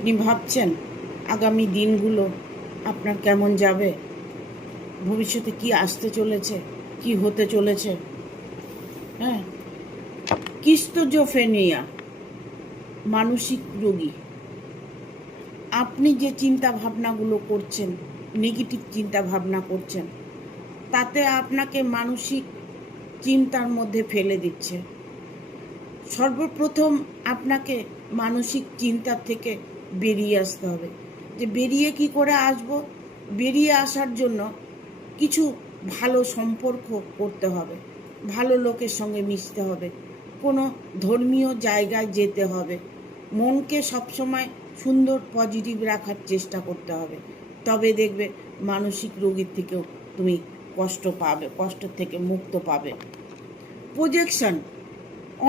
আপনি ভাবছেন আগামী দিনগুলো আপনার কেমন যাবে, ভবিষ্যতে কি আসতে চলেছে, কি হতে চলেছে? হ্যাঁ, স্কিজোফ্রেনিয়া, মানসিক রোগী। আপনি যে চিন্তা ভাবনাগুলো করছেন, নেগেটিভ চিন্তা ভাবনা করছেন, তাতে আপনাকে মানসিক চিন্তার মধ্যে ফেলে দিচ্ছে। সর্বপ্রথম আপনাকে মানসিক চিন্তা থেকে বেরিয়ে আসতে হবে। যে বেরিয়ে কি করে আসব? বেরিয়ে আসার জন্য কিছু ভালো সম্পর্ক করতে হবে, ভালো লোকের সঙ্গে মিশতে হবে, কোনো ধর্মীয় জায়গায় যেতে হবে, মনকে সবসময় সুন্দর পজিটিভ রাখার চেষ্টা করতে হবে। তবে দেখবে মানসিক রোগীর থেকেও তুমি কষ্ট থেকে মুক্ত পাবে। প্রজেকশন,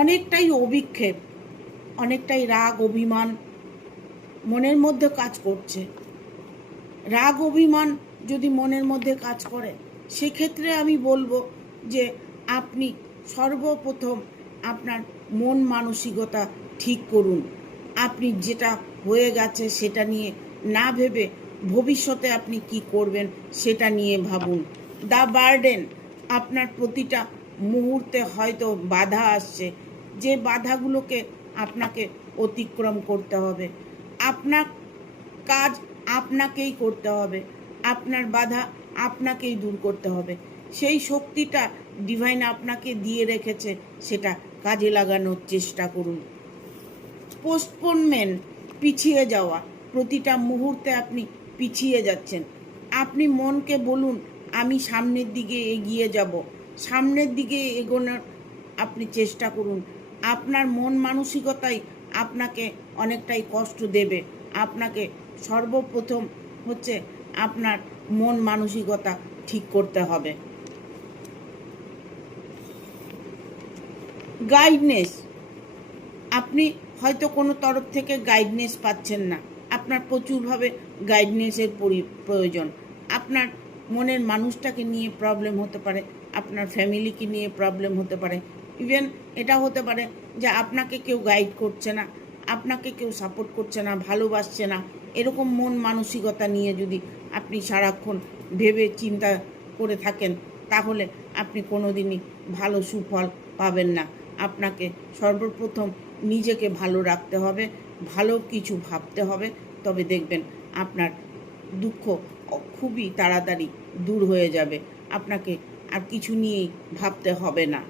অনেকটাই অভিক্ষেপ, অনেকটাই রাগ অভিমান মনের মধ্যে কাজ করছে। রাগ অভিমান যদি মনের মধ্যে কাজ করে, সেক্ষেত্রে আমি বলবো যে আপনি সর্বপ্রথম আপনার মন মানসিকতা ঠিক করুন। আপনি যেটা হয়ে গেছে সেটা নিয়ে না ভেবে ভবিষ্যতে আপনি কি করবেন সেটা নিয়ে ভাবুন। দ্য বার্ডেন, আপনার প্রতিটা মুহূর্তে হয়তো বাধা আসছে, যে বাধাগুলোকে আপনাকে অতিক্রম করতে হবে। আপনার কাজ আপনাকেই করতে হবে, আপনার বাধা আপনাকেই দূর করতে হবে। সেই শক্তিটা ডিভাইন আপনাকে দিয়ে রেখেছে, সেটা কাজে লাগানোর চেষ্টা করুন। পোস্টপোনমেন্ট, পিছিয়ে যাওয়া, প্রতিটা মুহূর্তে আপনি পিছিয়ে যাচ্ছেন। আপনি মনকে বলুন আমি সামনের দিকে এগিয়ে যাব, সামনের দিকে এগোনোর আপনি চেষ্টা করুন। আপনার মন মানসিকতাই আপনাকে অনেকটাই কষ্ট দেবে। আপনাকে সর্বপ্রথম হচ্ছে আপনার মন মানসিকতা ঠিক করতে হবে। গাইডনেস, আপনি হয়তো কোনো তরফ থেকে গাইডনেস পাচ্ছেন না, আপনার প্রচুরভাবে গাইডনেসের প্রয়োজন। আপনার মনের মানুষটাকে নিয়ে প্রবলেম হতে পারে, আপনার ফ্যামিলিকে নিয়ে প্রবলেম হতে পারে, ইভেন এটা হতে পারে যে আপনাকে কেউ গাইড করছে না, আপনাকে কেউ সাপোর্ট করছে না, ভালোবাসছে না। এরকম মন মানসিকতা নিয়ে যদি আপনি সারাক্ষণ ভেবে চিন্তা করে থাকেন, তাহলে আপনি কোনোদিনই ভালো সুফল পাবেন না। আপনাকে সর্বপ্রথম নিজেকে ভালো রাখতে হবে, ভালো কিছু ভাবতে হবে, তবে দেখবেন আপনার দুঃখ খুবই তাড়াতাড়ি দূর হয়ে যাবে। আপনাকে আর কিছু নিয়েই ভাবতে হবে না।